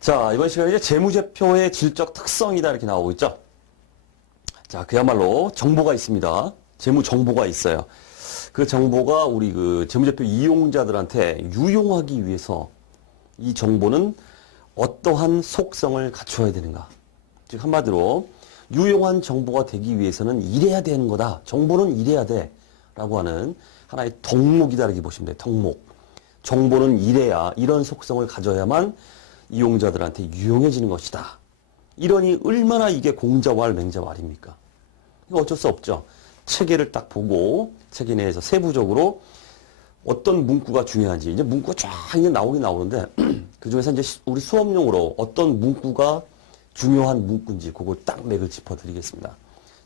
자, 이번 시간에 이제 재무제표의 질적 특성이다 이렇게 나오고 있죠. 자, 그야말로 정보가 있습니다. 재무 정보가 있어요. 그 정보가 우리 그 재무제표 이용자들한테 유용하기 위해서 이 정보는 어떠한 속성을 갖춰야 되는가. 즉 한마디로 유용한 정보가 되기 위해서는 이래야 되는 거다. 정보는 이래야 돼. 라고 하는 하나의 덕목이다 이렇게 보시면 돼요. 덕목. 정보는 이래야 이런 속성을 가져야만 이용자들한테 유용해지는 것이다. 이러니 얼마나 이게 공자왈 맹자왈입니까? 이거 어쩔 수 없죠. 체계를 딱 보고 체계 내에서 세부적으로 어떤 문구가 중요한지 이제 문구가 쫙 이제 나오긴 나오는데 그 중에서 이제 우리 수업용으로 어떤 문구가 중요한 문구인지 그걸 딱 맥을 짚어드리겠습니다.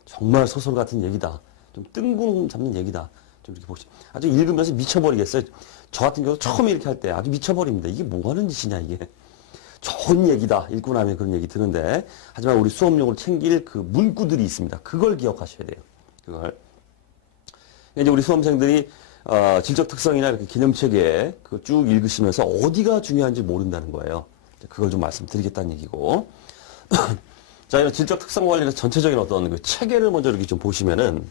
정말 소설 같은 얘기다. 좀 뜬구름 잡는 얘기다. 좀 이렇게 보시죠. 아주 읽으면서 미쳐버리겠어요. 저 같은 경우 처음 이렇게 할 때 아주 미쳐버립니다. 이게 뭐 하는 짓이냐 이게. 좋은 얘기다. 읽고 나면 그런 얘기 드는데 하지만 우리 수업용으로 챙길 그 문구들이 있습니다. 그걸 기억하셔야 돼요. 그걸. 이제 우리 수험생들이 질적 특성이나 이렇게 개념체계 그 쭉 읽으시면서 어디가 중요한지 모른다는 거예요. 그걸 좀 말씀드리겠다는 얘기고. 자, 이런 질적 특성과 관련해서 전체적인 어떤 그 체계를 먼저 이렇게 좀 보시면은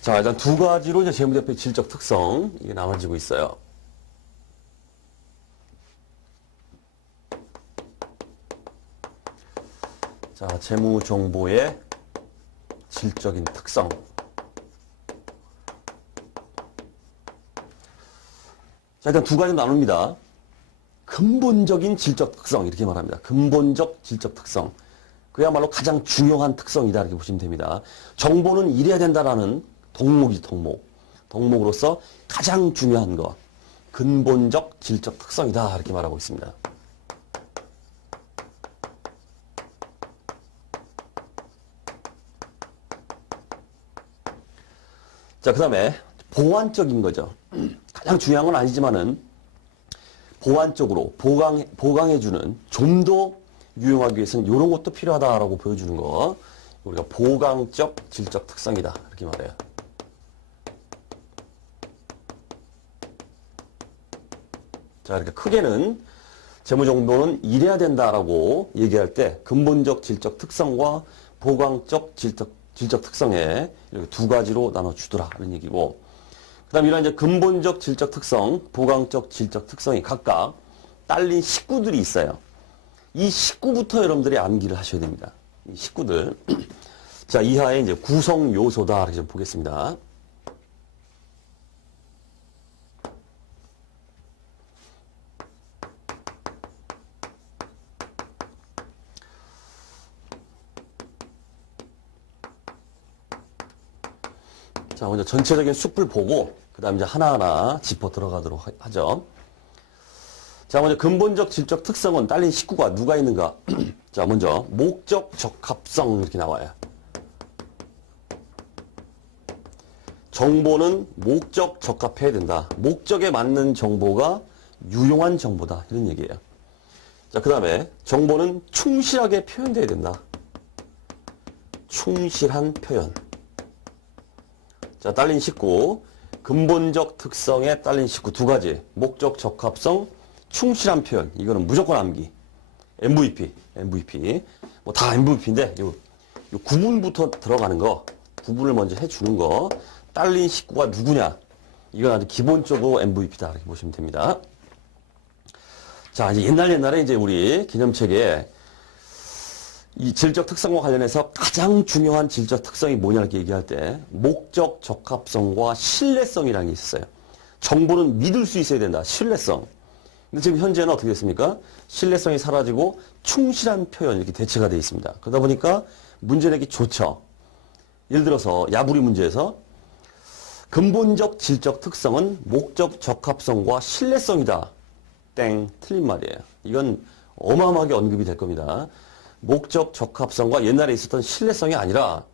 자, 일단 두 가지로 이제 재무제표의 질적 특성 이게 나눠지고 있어요. 자, 재무 정보의 질적인 특성. 자, 일단 두 가지 나눕니다. 근본적인 질적 특성 이렇게 말합니다. 근본적 질적 특성. 그야말로 가장 중요한 특성이다 이렇게 보시면 됩니다. 정보는 이래야 된다라는 덕목이죠, 덕목. 덕목으로서 가장 중요한 것. 근본적 질적 특성이다 이렇게 말하고 있습니다. 자, 그 다음에 보완적인 거죠. 가장 중요한 건 아니지만은 보완적으로 보강해주는 좀 더 유용하기 위해서는 이런 것도 필요하다라고 보여주는 거. 우리가 보강적 질적 특성이다 이렇게 말해요. 자, 이렇게 크게는 재무정보는 이래야 된다라고 얘기할 때 근본적 질적 특성과 보강적 질적 특성에 이렇게 두 가지로 나눠주더라 하는 얘기고, 그 다음 이런 이제 근본적 질적 특성, 보강적 질적 특성이 각각 딸린 식구들이 있어요. 이 식구부터 여러분들이 암기를 하셔야 됩니다. 이 식구들. 자, 이하에 이제 구성 요소다 이렇게 좀 보겠습니다. 자, 먼저 전체적인 숲을 보고 그 다음 이제 하나하나 짚어 들어가도록 하죠. 자, 먼저 근본적 질적 특성은 딸린 식구가 누가 있는가? 자, 먼저 목적 적합성 이렇게 나와요. 정보는 목적 적합해야 된다. 목적에 맞는 정보가 유용한 정보다 이런 얘기예요. 자, 그 다음에 정보는 충실하게 표현돼야 된다. 충실한 표현. 자, 딸린 식구, 근본적 특성에 딸린 식구 두 가지. 목적 적합성, 충실한 표현. 이거는 무조건 암기. MVP. 뭐 다 MVP인데, 요 구분부터 들어가는 거, 구분을 먼저 해주는 거. 딸린 식구가 누구냐? 이건 아주 기본적으로 MVP다. 이렇게 보시면 됩니다. 자, 이제 옛날에 이제 우리 개념책에 이 질적 특성과 관련해서 가장 중요한 질적 특성이 뭐냐 이렇게 얘기할 때 목적 적합성과 신뢰성이라는 게 있어요. 정보는 믿을 수 있어야 된다. 신뢰성. 근데 지금 현재는 어떻게 됐습니까? 신뢰성이 사라지고 충실한 표현 이렇게 대체가 되어 있습니다. 그러다 보니까 문제 내기 좋죠. 예를 들어서 야부리 문제에서 근본적 질적 특성은 목적 적합성과 신뢰성이다. 땡. 틀린 말이에요. 이건 어마어마하게 언급이 될 겁니다. 목적 적합성과 옛날에 있었던 신뢰성이 아니라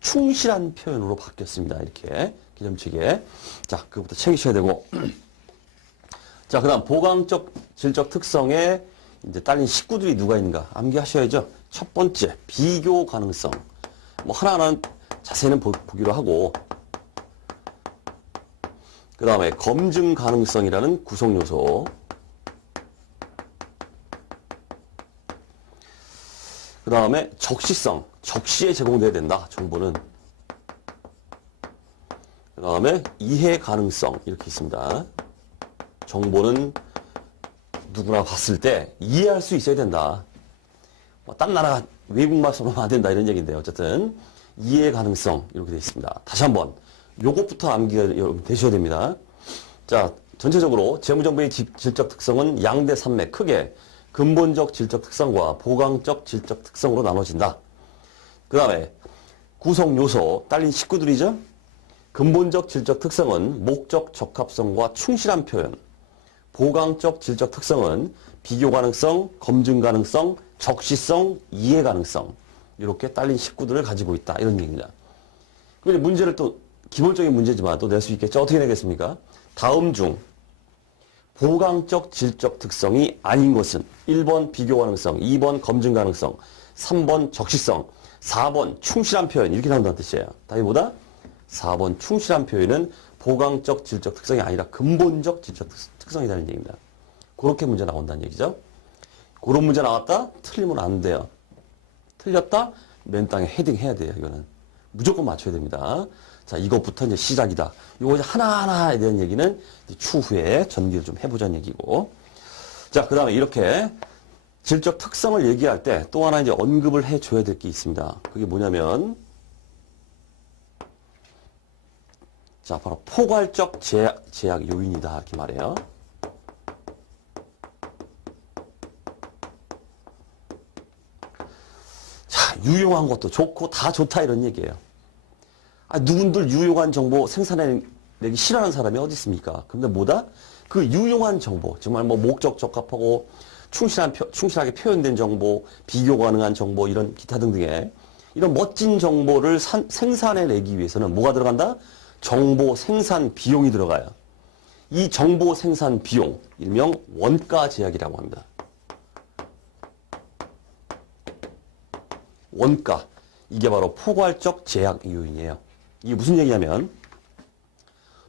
충실한 표현으로 바뀌었습니다. 이렇게 개념책에. 자, 그것부터 챙기셔야 되고. 자, 그 다음 보강적 질적 특성에 이제 딸린 식구들이 누가 있는가 암기하셔야죠. 첫 번째, 비교 가능성. 뭐 하나하나는 자세히는 보기로 하고, 그 다음에 검증 가능성이라는 구성 요소. 그 다음에 적시성, 적시에 제공돼야 된다, 정보는. 그 다음에 이해 가능성, 이렇게 있습니다. 정보는 누구나 봤을 때 이해할 수 있어야 된다. 딴 나라 외국말 써놓으면 안 된다, 이런 얘기인데, 어쨌든 이해 가능성, 이렇게 되어 있습니다. 다시 한번 요것부터 암기가 되셔야 됩니다. 자, 전체적으로 재무정보의 질적 특성은 양대 산맥, 크게 근본적 질적 특성과 보강적 질적 특성으로 나눠진다. 그 다음에 구성 요소, 딸린 식구들이죠. 근본적 질적 특성은 목적 적합성과 충실한 표현. 보강적 질적 특성은 비교 가능성, 검증 가능성, 적시성, 이해 가능성. 이렇게 딸린 식구들을 가지고 있다, 이런 얘기입니다. 그런데 문제를 또 기본적인 문제지만 또 낼 수 있겠죠. 어떻게 내겠습니까? 다음 중 보강적 질적 특성이 아닌 것은 1번 비교 가능성, 2번 검증 가능성, 3번 적시성, 4번 충실한 표현, 이렇게 나온다는 뜻이에요. 답이 뭐다? 4번 충실한 표현은 보강적 질적 특성이 아니라 근본적 질적 특성이라는 얘기입니다. 그렇게 문제 나온다는 얘기죠. 그런 문제 나왔다? 틀리면 안 돼요. 틀렸다? 맨 땅에 헤딩해야 돼요. 이거는 무조건 맞춰야 됩니다. 자, 이것부터 이제 시작이다. 이거 이제 하나하나에 대한 얘기는 추후에 전기를 좀 해보자는 얘기고. 자, 그 다음에 이렇게 질적 특성을 얘기할 때 또 하나 이제 언급을 해줘야 될 게 있습니다. 그게 뭐냐면, 자, 바로 포괄적 제약 요인이다, 이렇게 말해요. 자, 유용한 것도 좋고 다 좋다, 이런 얘기예요. 누군들 유용한 정보 생산해내기 싫어하는 사람이 어디 있습니까? 근데 뭐다? 그 유용한 정보, 정말 뭐 목적 적합하고 충실하게 표현된 정보, 비교 가능한 정보, 이런 기타 등등의 이런 멋진 정보를 생산해내기 위해서는 뭐가 들어간다? 정보 생산 비용이 들어가요. 이 정보 생산 비용, 일명 원가 제약이라고 합니다. 원가, 이게 바로 포괄적 제약 요인이에요. 이게 무슨 얘기냐면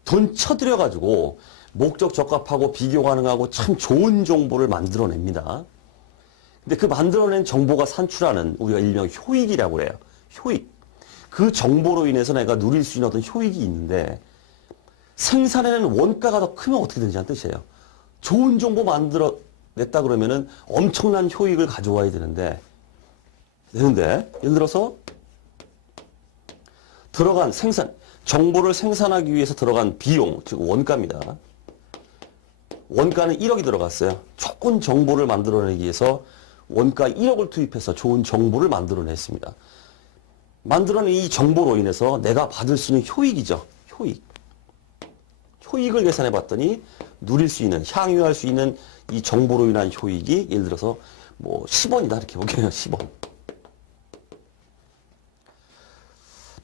돈 쳐들여가지고 목적 적합하고 비교 가능하고 참 좋은 정보를 만들어냅니다. 근데 그 만들어낸 정보가 산출하는 우리가 일명 효익이라고 해요. 효익. 그 정보로 인해서 내가 누릴 수 있는 어떤 효익이 있는데 생산해내는 원가가 더 크면 어떻게 되는지는 뜻이에요. 좋은 정보 만들어냈다 그러면은 엄청난 효익을 가져와야 되는데 예를 들어서 들어간 정보를 생산하기 위해서 들어간 비용, 즉 원가입니다. 원가는 1억이 들어갔어요. 좋은 정보를 만들어내기 위해서 원가 1억을 투입해서 좋은 정보를 만들어냈습니다. 만들어낸 이 정보로 인해서 내가 받을 수 있는 효익이죠. 효익. 효익을 계산해 봤더니 누릴 수 있는, 향유할 수 있는 이 정보로 인한 효익이 예를 들어서 뭐 10원이다 이렇게 볼게요. 10원.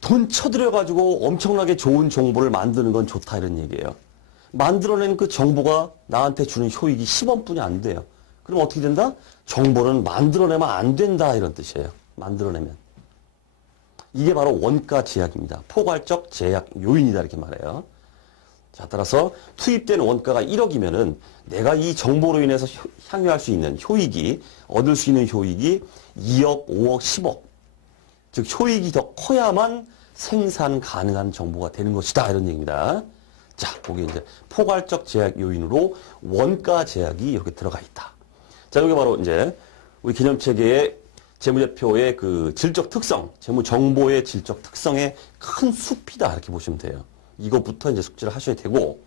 돈 쳐들여가지고 엄청나게 좋은 정보를 만드는 건 좋다 이런 얘기예요. 만들어낸 그 정보가 나한테 주는 효익이 10원뿐이 안 돼요. 그럼 어떻게 된다? 정보는 만들어내면 안 된다 이런 뜻이에요. 만들어내면. 이게 바로 원가 제약입니다. 포괄적 제약 요인이다 이렇게 말해요. 자, 따라서 투입된 원가가 1억이면은 내가 이 정보로 인해서 향유할 수 있는 효익이, 얻을 수 있는 효익이 2억, 5억, 10억. 즉 효익이 더 커야만 생산 가능한 정보가 되는 것이다 이런 얘기입니다. 자, 거기 이제 포괄적 제약 요인으로 원가 제약이 이렇게 들어가 있다. 자, 여기 바로 이제 우리 개념체계의 재무제표의 그 질적 특성, 재무 정보의 질적 특성의 큰 숲이다 이렇게 보시면 돼요. 이것부터 이제 숙지를 하셔야 되고,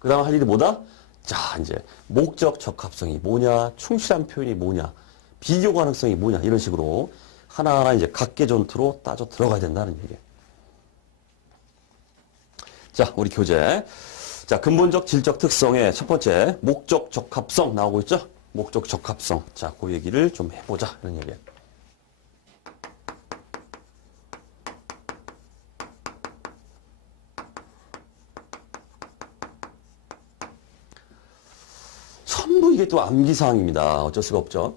그 다음 할 일이 뭐다? 자, 이제 목적 적합성이 뭐냐, 충실한 표현이 뭐냐, 비교 가능성이 뭐냐 이런 식으로 하나하나 이제 각계전투로 따져 들어가야 된다는 얘기예요. 자, 우리 교재. 자, 근본적 질적 특성의 첫 번째 목적 적합성 나오고 있죠? 목적 적합성. 자, 그 얘기를 좀 해보자 이런 얘기예요. 전부 이게 또 암기사항입니다. 어쩔 수가 없죠.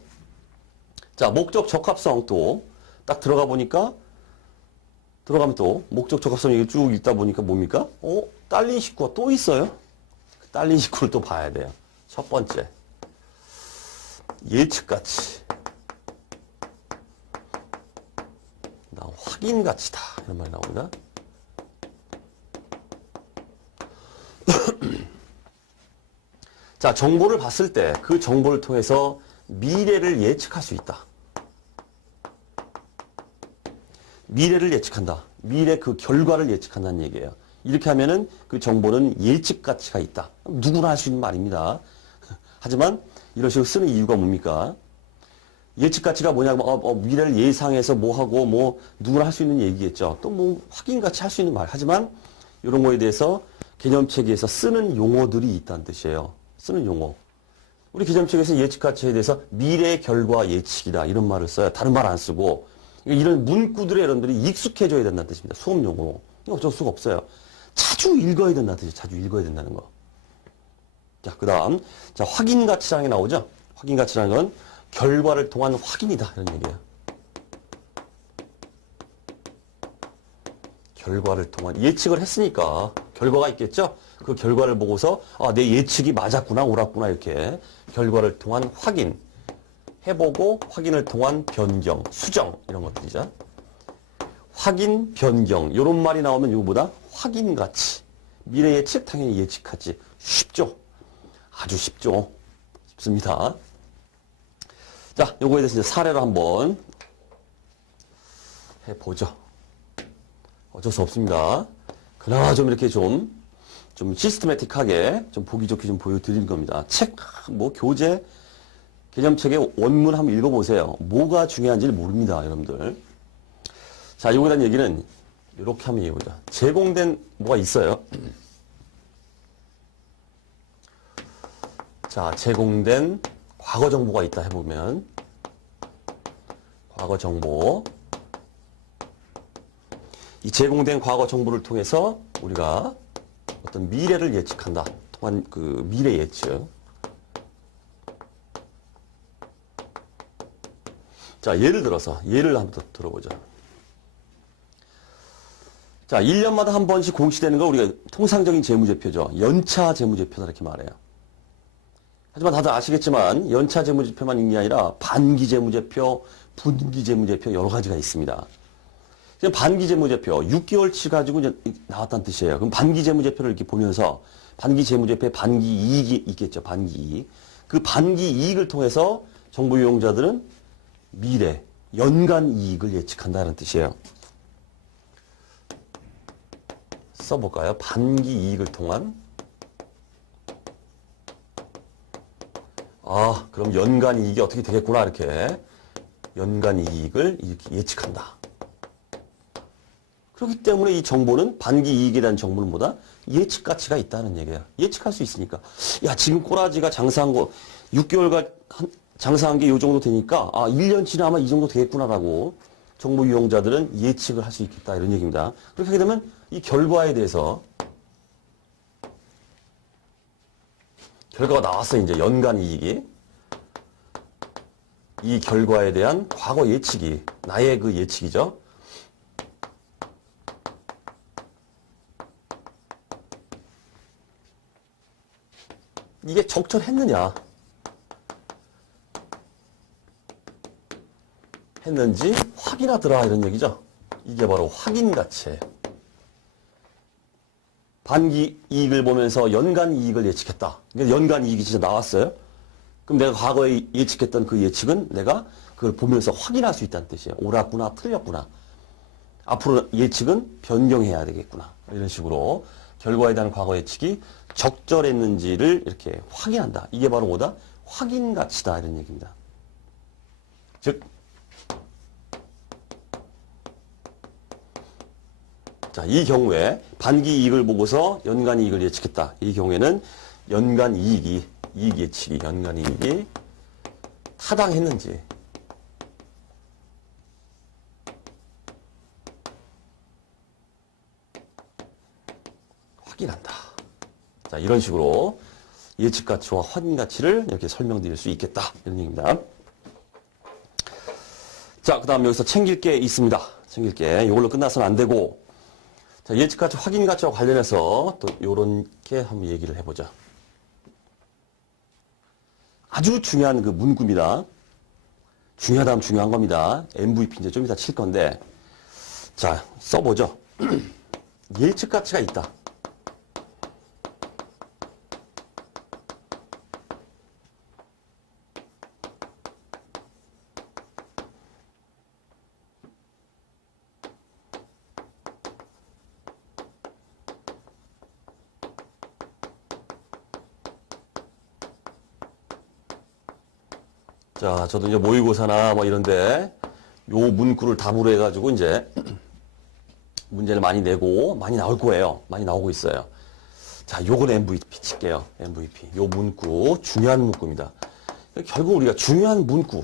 자, 목적 적합성 또 딱 들어가 보니까 들어가면 또 목적 적합성 얘기 쭉 읽다 보니까 뭡니까? 딸린 식구가 또 있어요. 딸린 식구를 또 봐야 돼요. 첫 번째. 예측가치. 확인가치다. 이런 말이 나옵니다. 자, 정보를 봤을 때 그 정보를 통해서 미래를 예측할 수 있다. 미래를 예측한다. 미래 그 결과를 예측한다는 얘기예요. 이렇게 하면은 그 정보는 예측 가치가 있다. 누구나 할 수 있는 말입니다. 하지만 이런 식으로 쓰는 이유가 뭡니까? 예측 가치가 뭐냐면 미래를 예상해서 뭐 하고 뭐 누구나 할 수 있는 얘기겠죠. 또 뭐 확인 가치 할 수 있는 말. 하지만 이런 거에 대해서 개념체계에서 쓰는 용어들이 있다는 뜻이에요. 쓰는 용어. 우리 개념체계에서 예측 가치에 대해서 미래 결과 예측이다 이런 말을 써요. 다른 말 안 쓰고. 이런 문구들에 여러분들이 익숙해져야 된다는 뜻입니다. 수업 용어로. 이거 어쩔 수가 없어요. 자주 읽어야 된다는 뜻이에요. 자주 읽어야 된다는 거. 자, 그 다음. 자, 확인 가치량이 나오죠? 확인 가치라는 건 결과를 통한 확인이다. 이런 얘기예요. 결과를 통한. 예측을 했으니까 결과가 있겠죠? 그 결과를 보고서, 내 예측이 맞았구나, 옳았구나, 이렇게. 결과를 통한 확인. 해보고 확인을 통한 변경, 수정 이런 것들이죠. 확인, 변경 이런 말이 나오면 이거보다 확인 가치. 미래 예측 당연히 예측하지. 쉽죠. 아주 쉽죠. 쉽습니다. 자, 요거에 대해서 이제 사례로 한번 해보죠. 어쩔 수 없습니다. 그나마 좀 이렇게 좀 시스테매틱하게 좀 보기 좋게 좀 보여드리는 겁니다. 책, 교재, 개념책의 원문 한번 읽어보세요. 뭐가 중요한지를 모릅니다, 여러분들. 자, 요거에 대한 얘기는 이렇게 한번 얘기해보자. 제공된 뭐가 있어요. 자, 제공된 과거 정보가 있다 해보면 과거 정보. 이 제공된 과거 정보를 통해서 우리가 어떤 미래를 예측한다. 통한 그 미래 예측. 자, 예를 들어서, 예를 한번 들어보자. 자, 1년마다 한 번씩 공시되는 거 우리가 통상적인 재무제표죠. 연차 재무제표다 이렇게 말해요. 하지만 다들 아시겠지만 연차 재무제표만 있는 게 아니라 반기 재무제표, 분기 재무제표 여러 가지가 있습니다. 반기 재무제표, 6개월치 가지고 이제 나왔다는 뜻이에요. 그럼 반기 재무제표를 이렇게 보면서 반기 재무제표에 반기 이익이 있겠죠. 반기 이익. 그 반기 이익을 통해서 정보 이용자들은 미래, 연간 이익을 예측한다는 뜻이에요. 써볼까요? 반기 이익을 통한. 그럼 연간 이익이 어떻게 되겠구나, 이렇게. 연간 이익을 이렇게 예측한다. 그렇기 때문에 이 정보는 반기 이익에 대한 정보는 뭐다? 예측 가치가 있다는 얘기예요. 예측할 수 있으니까. 야, 지금 꼬라지가 장사한 거 6개월간 장사한 게 이 정도 되니까 1년 지나면 이 정도 되겠구나라고 정보 이용자들은 예측을 할 수 있겠다 이런 얘기입니다. 그렇게 하게 되면 이 결과에 대해서 결과가 나왔어. 이제 연간 이익이. 이 결과에 대한 과거 예측이 나의 그 예측이죠. 이게 적절했느냐 했는지 확인하더라 이런 얘기죠. 이게 바로 확인 가치예요. 반기 이익을 보면서 연간 이익을 예측했다. 그러니까 연간 이익이 진짜 나왔어요. 그럼 내가 과거에 예측했던 그 예측은 내가 그걸 보면서 확인할 수 있다는 뜻이에요. 옳았구나, 틀렸구나. 앞으로 예측은 변경해야 되겠구나. 이런 식으로 결과에 대한 과거 예측이 적절했는지를 이렇게 확인한다. 이게 바로 뭐다? 확인 가치다. 이런 얘기입니다. 즉, 자, 이 경우에 반기 이익을 보고서 연간 이익을 예측했다. 이 경우에는 연간 이익 예측이, 연간 이익이 타당했는지. 확인한다. 자, 이런 식으로 예측 가치와 확인 가치를 이렇게 설명드릴 수 있겠다. 이런 얘기입니다. 자, 그 다음 여기서 챙길 게 있습니다. 챙길게. 이걸로 끝나서는 안 되고, 자, 예측가치, 확인가치와 관련해서 또 요렇게 한번 얘기를 해보자. 아주 중요한 그 문구입니다. 중요하다면 중요한 겁니다. MVP 이제 좀 이따 칠 건데, 자, 써보죠. 예측가치가 있다. 자, 저도 이제 모의고사나 뭐 이런데 요 문구를 답으로 해가지고 이제 문제를 많이 내고 많이 나올 거예요. 많이 나오고 있어요. 자, 요건 MVP 칠게요. MVP. 요 문구, 중요한 문구입니다. 결국 우리가 중요한 문구,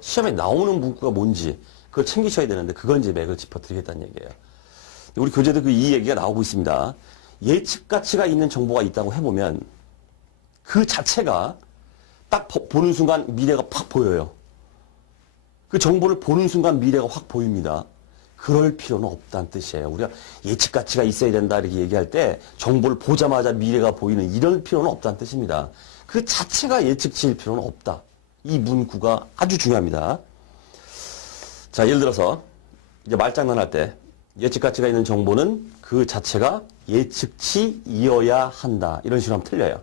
시험에 나오는 문구가 뭔지 그걸 챙기셔야 되는데 그걸 이제 맥을 짚어드리겠다는 얘기예요. 우리 교재도 이 얘기가 나오고 있습니다. 예측 가치가 있는 정보가 있다고 해보면 그 자체가 딱 보는 순간 미래가 팍 보여요. 그 정보를 보는 순간 미래가 확 보입니다. 그럴 필요는 없다는 뜻이에요. 우리가 예측 가치가 있어야 된다 이렇게 얘기할 때 정보를 보자마자 미래가 보이는 이런 필요는 없다는 뜻입니다. 그 자체가 예측치일 필요는 없다. 이 문구가 아주 중요합니다. 자, 예를 들어서 이제 말장난할 때 예측 가치가 있는 정보는 그 자체가 예측치이어야 한다. 이런 식으로 하면 틀려요.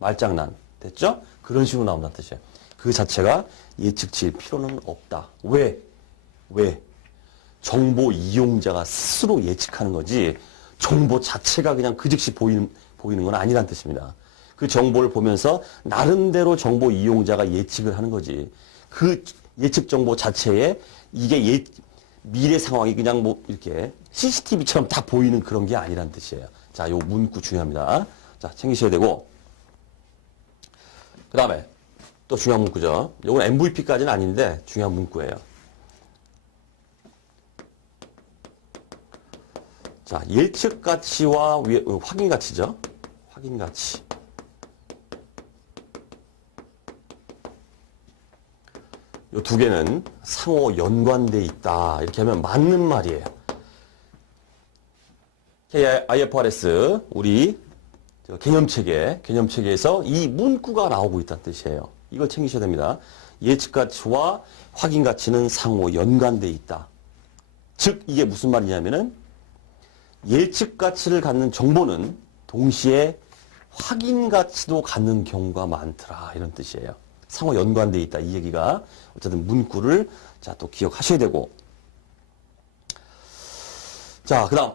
말장난. 됐죠? 그런 식으로 나온다는 뜻이에요. 그 자체가 예측치일 필요는 없다. 왜? 정보 이용자가 스스로 예측하는 거지 정보 자체가 그냥 그 즉시 보이는 건 아니란 뜻입니다. 그 정보를 보면서 나름대로 정보 이용자가 예측을 하는 거지. 그 예측 정보 자체에 이게 미래 상황이 그냥 뭐 이렇게 CCTV처럼 다 보이는 그런 게 아니란 뜻이에요. 자, 요 문구 중요합니다. 자, 챙기셔야 되고. 그 다음에 또 중요한 문구죠. 요건 MVP까지는 아닌데 중요한 문구예요. 자, 예측 가치와 확인 가치죠. 확인 가치. 이 두 개는 상호 연관돼 있다. 이렇게 하면 맞는 말이에요. IFRS 우리 개념체계에서 이 문구가 나오고 있다는 뜻이에요. 이걸 챙기셔야 됩니다. 예측 가치와 확인 가치는 상호 연관돼 있다. 즉 이게 무슨 말이냐면은 예측 가치를 갖는 정보는 동시에 확인 가치도 갖는 경우가 많더라. 이런 뜻이에요. 상호 연관돼 있다. 이 얘기가 어쨌든 문구를 자, 또 기억하셔야 되고. 자, 그다음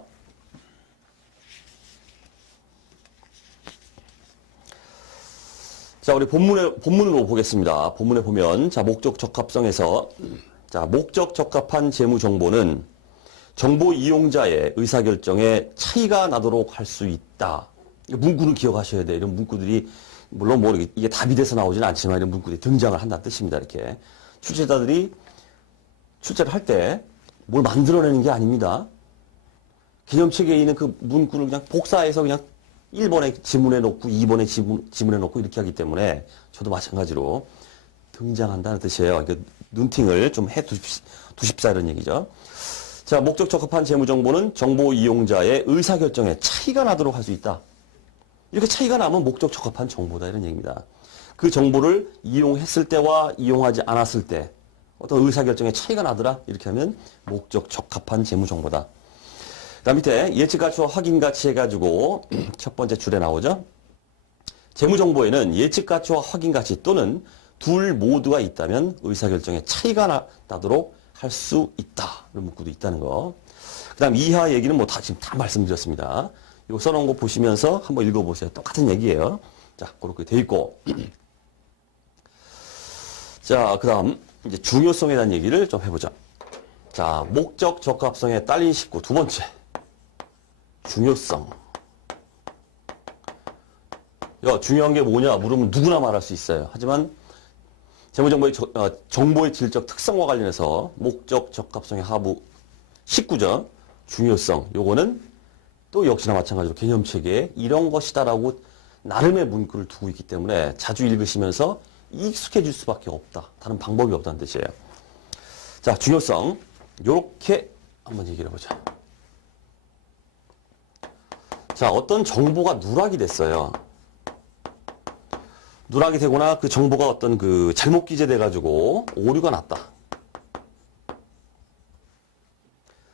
자, 우리 본문으로 보겠습니다. 본문에 보면 자, 목적 적합성에서 자, 목적 적합한 재무 정보는 정보 이용자의 의사결정에 차이가 나도록 할 수 있다. 문구는 기억하셔야 돼요. 이런 문구들이 물론 뭐 이게 답이 돼서 나오지는 않지만 이런 문구들이 등장을 한다는 뜻입니다. 이렇게 출제자들이 출제를 할 때 뭘 만들어내는 게 아닙니다. 개념체계에 있는 그 문구를 그냥 복사해서 그냥 1번에 지문에 놓고 2번에 지문에 놓고 이렇게 하기 때문에 저도 마찬가지로 등장한다는 뜻이에요. 그러니까 눈팅을 좀 해 두십사 이런 얘기죠. 자, 목적 적합한 재무 정보는 정보 이용자의 의사결정에 차이가 나도록 할 수 있다. 이렇게 차이가 나면 목적 적합한 정보다 이런 얘기입니다. 그 정보를 이용했을 때와 이용하지 않았을 때 어떤 의사결정에 차이가 나더라. 이렇게 하면 목적 적합한 재무 정보다. 그다음 밑에 예측가치와 확인가치 해가지고 첫 번째 줄에 나오죠. 재무정보에는 예측가치와 확인가치 또는 둘 모두가 있다면 의사결정에 차이가 나도록 할 수 있다. 이런 문구도 있다는 거. 그 다음 이하 얘기는 뭐 다 지금 다 말씀드렸습니다. 이거 써놓은 거 보시면서 한번 읽어보세요. 똑같은 얘기예요. 자, 그렇게 돼 있고. 자, 그 다음 이제 중요성에 대한 얘기를 좀 해보자. 자, 목적 적합성에 딸린 식구 두 번째. 중요성. 중요한 게 뭐냐 물으면 누구나 말할 수 있어요. 하지만 재무정보의 정보의 질적 특성과 관련해서 목적 적합성의 하부 19죠. 중요성. 요거는 또 역시나 마찬가지로 개념체계에 이런 것이다라고 나름의 문구를 두고 있기 때문에 자주 읽으시면서 익숙해질 수밖에 없다. 다른 방법이 없다는 뜻이에요. 자, 중요성. 요렇게 한번 얘기를 해보자. 자, 어떤 정보가 누락이 됐어요. 누락이 되거나 그 정보가 어떤 그 잘못 기재돼가지고 오류가 났다.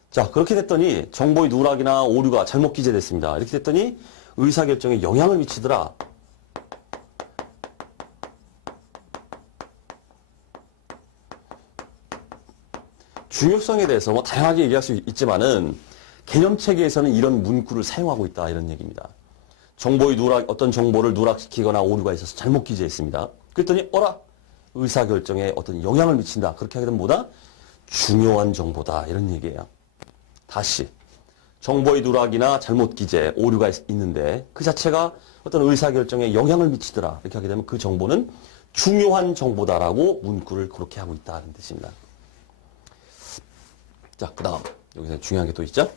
자, 그렇게 됐더니 정보의 누락이나 오류가 잘못 기재됐습니다. 이렇게 됐더니 의사결정에 영향을 미치더라. 중요성에 대해서 뭐 다양하게 얘기할 수 있지만은 개념체계에서는 이런 문구를 사용하고 있다 이런 얘기입니다. 정보의 누락, 어떤 정보를 누락시키거나 오류가 있어서 잘못 기재했습니다. 그랬더니 어라 의사결정에 어떤 영향을 미친다. 그렇게 하게 되면 뭐다? 중요한 정보다 이런 얘기예요. 다시 정보의 누락이나 잘못 기재, 오류가 있는데 그 자체가 어떤 의사결정에 영향을 미치더라. 이렇게 하게 되면 그 정보는 중요한 정보다라고 문구를 그렇게 하고 있다는 뜻입니다. 자, 그 다음 여기서 중요한 게 또 있죠?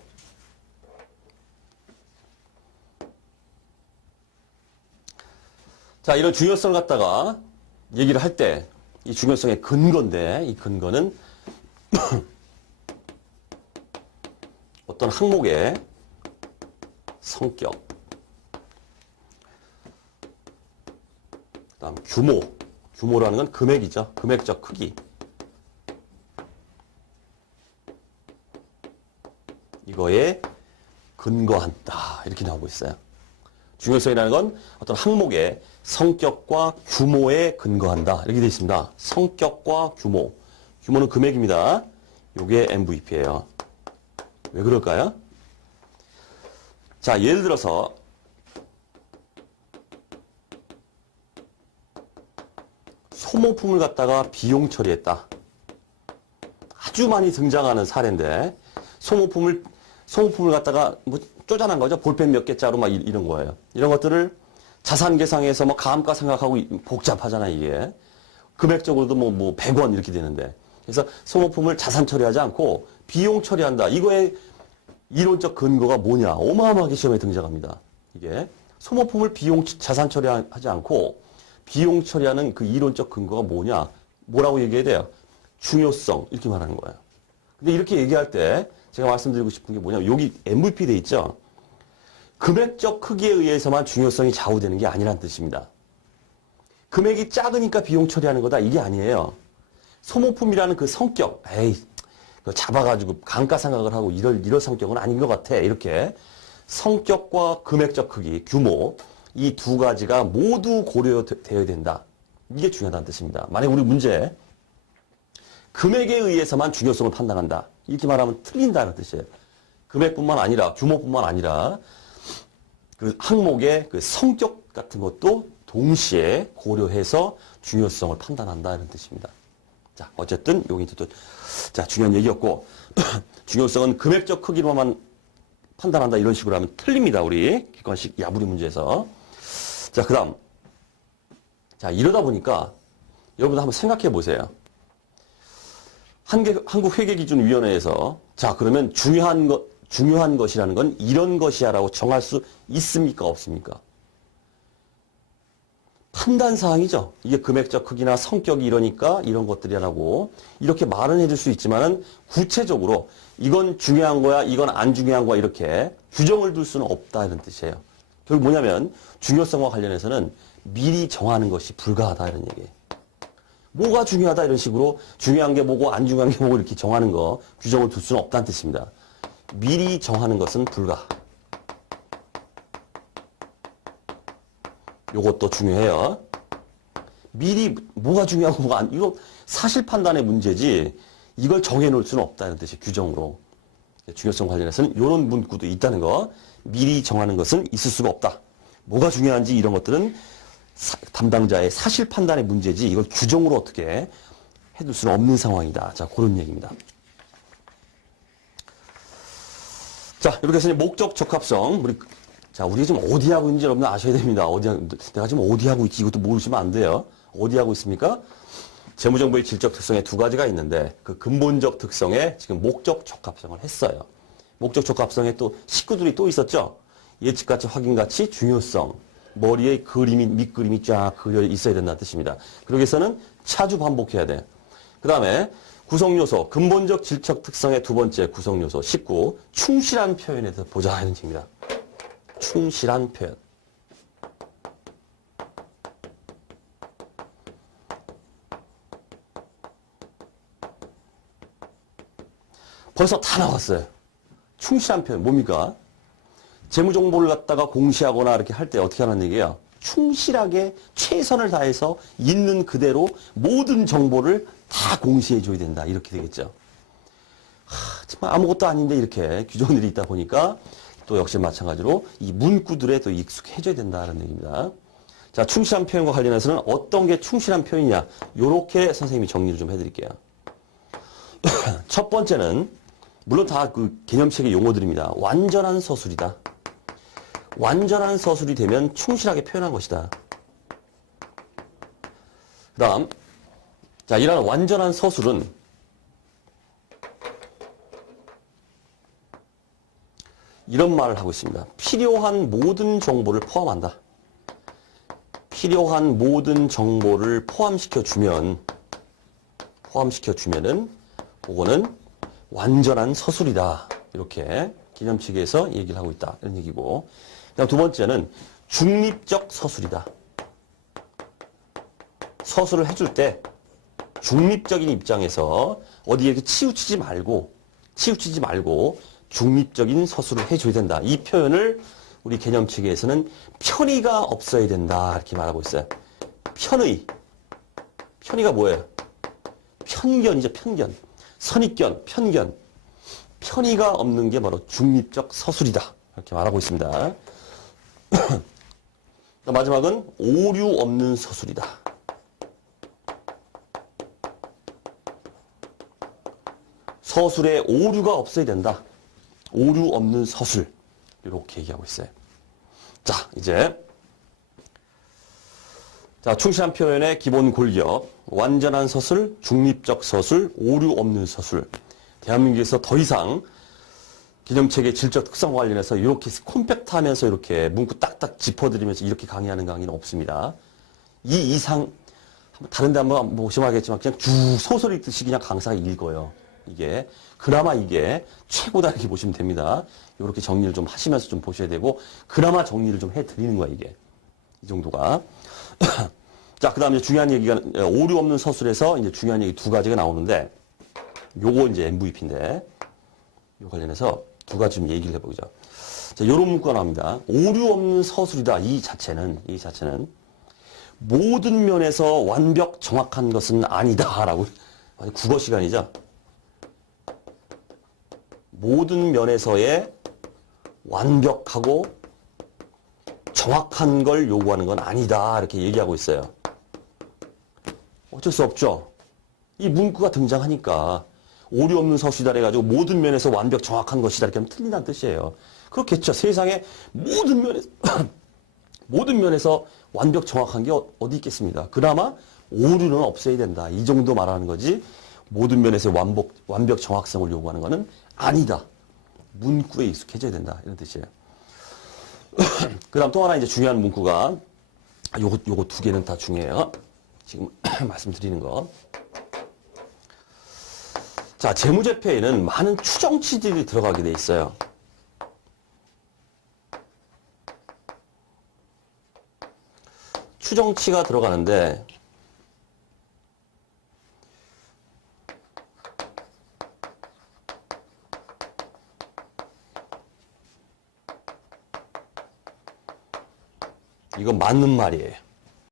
자, 이런 중요성을 갖다가 얘기를 할 때 이 중요성의 근거인데 이 근거는 어떤 항목의 성격, 그 다음 규모라는 건 금액이죠. 금액적 크기. 이거에 근거한다. 이렇게 나오고 있어요. 중요성이라는 건 어떤 항목의 성격과 규모에 근거한다. 이렇게 되어 있습니다. 성격과 규모. 규모는 금액입니다. 이게 MVP예요. 왜 그럴까요? 자, 예를 들어서 소모품을 갖다가 비용 처리했다. 아주 많이 등장하는 사례인데 소모품을 갖다가 뭐 쪼잔한 거죠. 볼펜 몇 개짜리 막 이런 거예요. 이런 것들을 자산 계상에서 뭐 감가상각하고 복잡하잖아요, 이게. 금액적으로도 뭐 100원 이렇게 되는데. 그래서 소모품을 자산 처리하지 않고 비용 처리한다. 이거의 이론적 근거가 뭐냐? 어마어마하게 시험에 등장합니다. 이게 소모품을 자산 처리하지 않고 비용 처리하는 그 이론적 근거가 뭐냐? 뭐라고 얘기해야 돼요? 중요성 이렇게 말하는 거예요. 근데 이렇게 얘기할 때 제가 말씀드리고 싶은 게 뭐냐면 여기 MVP 돼 있죠? 금액적 크기에 의해서만 중요성이 좌우되는 게 아니란 뜻입니다. 금액이 작으니까 비용 처리하는 거다 이게 아니에요. 소모품이라는 그 성격, 그거 잡아가지고 감가상각을 하고 이럴 성격은 아닌 것 같아. 이렇게 성격과 금액적 크기, 규모 이 두 가지가 모두 고려되어야 된다. 이게 중요하다는 뜻입니다. 만약 우리 문제 금액에 의해서만 중요성을 판단한다. 이렇게 말하면 틀린다는 뜻이에요. 금액뿐만 아니라 규모뿐만 아니라 그 항목의 그 성격 같은 것도 동시에 고려해서 중요성을 판단한다 이런 뜻입니다. 자, 어쨌든 여기 또 자, 중요한 얘기였고 중요성은 금액적 크기로만 판단한다 이런 식으로 하면 틀립니다. 우리 객관식 야부리 문제에서. 자, 그다음. 자, 이러다 보니까 여러분들 한번 생각해 보세요. 한국회계기준위원회에서 자, 그러면 중요한 것이라는 건 이런 것이야라고 정할 수 있습니까? 없습니까? 판단사항이죠. 이게 금액적 크기나 성격이 이러니까 이런 것들이라고 이렇게 말은 해줄 수 있지만은 구체적으로 이건 중요한 거야, 이건 안 중요한 거야 이렇게 규정을 둘 수는 없다 이런 뜻이에요. 결국 뭐냐면 중요성과 관련해서는 미리 정하는 것이 불가하다 이런 얘기예요. 뭐가 중요하다 이런 식으로 중요한 게 뭐고 안 중요한 게 뭐고 이렇게 정하는 거 규정을 둘 수는 없다는 뜻입니다. 미리 정하는 것은 불가. 요것도 중요해요. 미리 뭐가 중요하고 뭐가 안, 이거 사실 판단의 문제지 이걸 정해놓을 수는 없다는 뜻이에요. 규정으로. 중요성 관련해서는 이런 문구도 있다는 거. 미리 정하는 것은 있을 수가 없다. 뭐가 중요한지 이런 것들은 담당자의 사실 판단의 문제지 이걸 규정으로 어떻게 해둘 수는 없는 상황이다. 자, 그런 얘기입니다. 자, 이렇게 해서 목적 적합성. 우리 지금 어디 하고 있는지 여러분 아셔야 됩니다. 내가 지금 어디 하고 있지 이것도 모르시면 안 돼요. 어디 하고 있습니까? 재무정보의 질적 특성에 두 가지가 있는데 그 근본적 특성에 지금 목적 적합성을 했어요. 목적 적합성에 또 식구들이 또 있었죠. 예측가치, 확인가치, 중요성. 머리에 밑그림이 쫙 그려 있어야 된다는 뜻입니다. 그러기 위해서는 차주 반복해야 돼. 그 다음에 구성요소, 근본적 질적 특성의 두 번째 구성요소 19. 충실한 표현에 대해서 보자 하는 얘기입니다. 충실한 표현. 벌써 다 나왔어요. 충실한 표현 뭡니까? 재무 정보를 갖다가 공시하거나 이렇게 할 때 어떻게 하는 얘기예요? 충실하게 최선을 다해서 있는 그대로 모든 정보를 다 공시해 줘야 된다. 이렇게 되겠죠. 정말 아무것도 아닌데 이렇게 규정들이 있다 보니까 또 역시 마찬가지로 이 문구들에 또 익숙해져야 된다는 얘기입니다. 자, 충실한 표현과 관련해서는 어떤 게 충실한 표현이냐? 요렇게 선생님이 정리를 좀 해드릴게요. 첫 번째는 물론 다 그 개념책의 용어들입니다. 완전한 서술이다. 완전한 서술이 되면 충실하게 표현한 것이다. 그 다음, 자, 이런 완전한 서술은 이런 말을 하고 있습니다. 필요한 모든 정보를 포함한다. 필요한 모든 정보를 포함시켜주면은, 그거는 완전한 서술이다. 이렇게 기념칙에서 얘기를 하고 있다. 이런 얘기고. 그다음 두 번째는 중립적 서술이다. 서술을 해줄 때 중립적인 입장에서 어디에 이렇게 치우치지 말고 중립적인 서술을 해줘야 된다. 이 표현을 우리 개념책에서는 편의가 없어야 된다. 이렇게 말하고 있어요. 편의가 뭐예요? 편견이죠, 편견. 선입견, 편견. 편의가 없는 게 바로 중립적 서술이다. 이렇게 말하고 있습니다. 마지막은 오류 없는 서술이다. 서술에 오류가 없어야 된다. 오류 없는 서술. 이렇게 얘기하고 있어요. 자, 이제 충실한 표현의 기본 골격. 완전한 서술, 중립적 서술, 오류 없는 서술. 대한민국에서 더 이상 기념책의 질적 특성과 관련해서 이렇게 콤팩트하면서 이렇게 문구 딱딱 짚어드리면서 이렇게 강의하는 강의는 없습니다. 이 이상 다른 데 한번 보시면 알겠지만 그냥 쭉 소설 읽듯이 그냥 강사가 읽어요. 이게 그나마 이게 최고다 이렇게 보시면 됩니다. 이렇게 정리를 좀 하시면서 좀 보셔야 되고 그나마 정리를 좀 해드리는 거야 이게. 이 정도가. 자, 그 다음에 이제 중요한 얘기가 오류 없는 서술에서 이제 중요한 얘기 두 가지가 나오는데 요거 이제 MVP인데 요 관련해서 두 가지 좀 얘기를 해보죠. 자, 요런 문구가 나옵니다. 오류 없는 서술이다. 이 자체는 모든 면에서 완벽 정확한 것은 아니다라고 국어 시간이죠. 모든 면에서의 완벽하고 정확한 걸 요구하는 건 아니다. 이렇게 얘기하고 있어요. 어쩔 수 없죠. 이 문구가 등장하니까 오류 없는 서술이다 해가지고 모든 면에서 완벽 정확한 것이다 이렇게 하면 틀린다는 뜻이에요. 그렇겠죠. 세상에 모든 면에서 완벽 정확한 게 어디 있겠습니다. 그나마 오류는 없어야 된다. 이 정도 말하는 거지 모든 면에서 완벽 정확성을 요구하는 것은 아니다. 문구에 익숙해져야 된다. 이런 뜻이에요. 그 다음 또 하나 이제 중요한 문구가 요거 두 개는 다 중요해요. 지금 말씀드리는 거. 자, 재무제표에는 많은 추정치들이 들어가게 돼 있어요. 추정치가 들어가는데 이건 맞는 말이에요.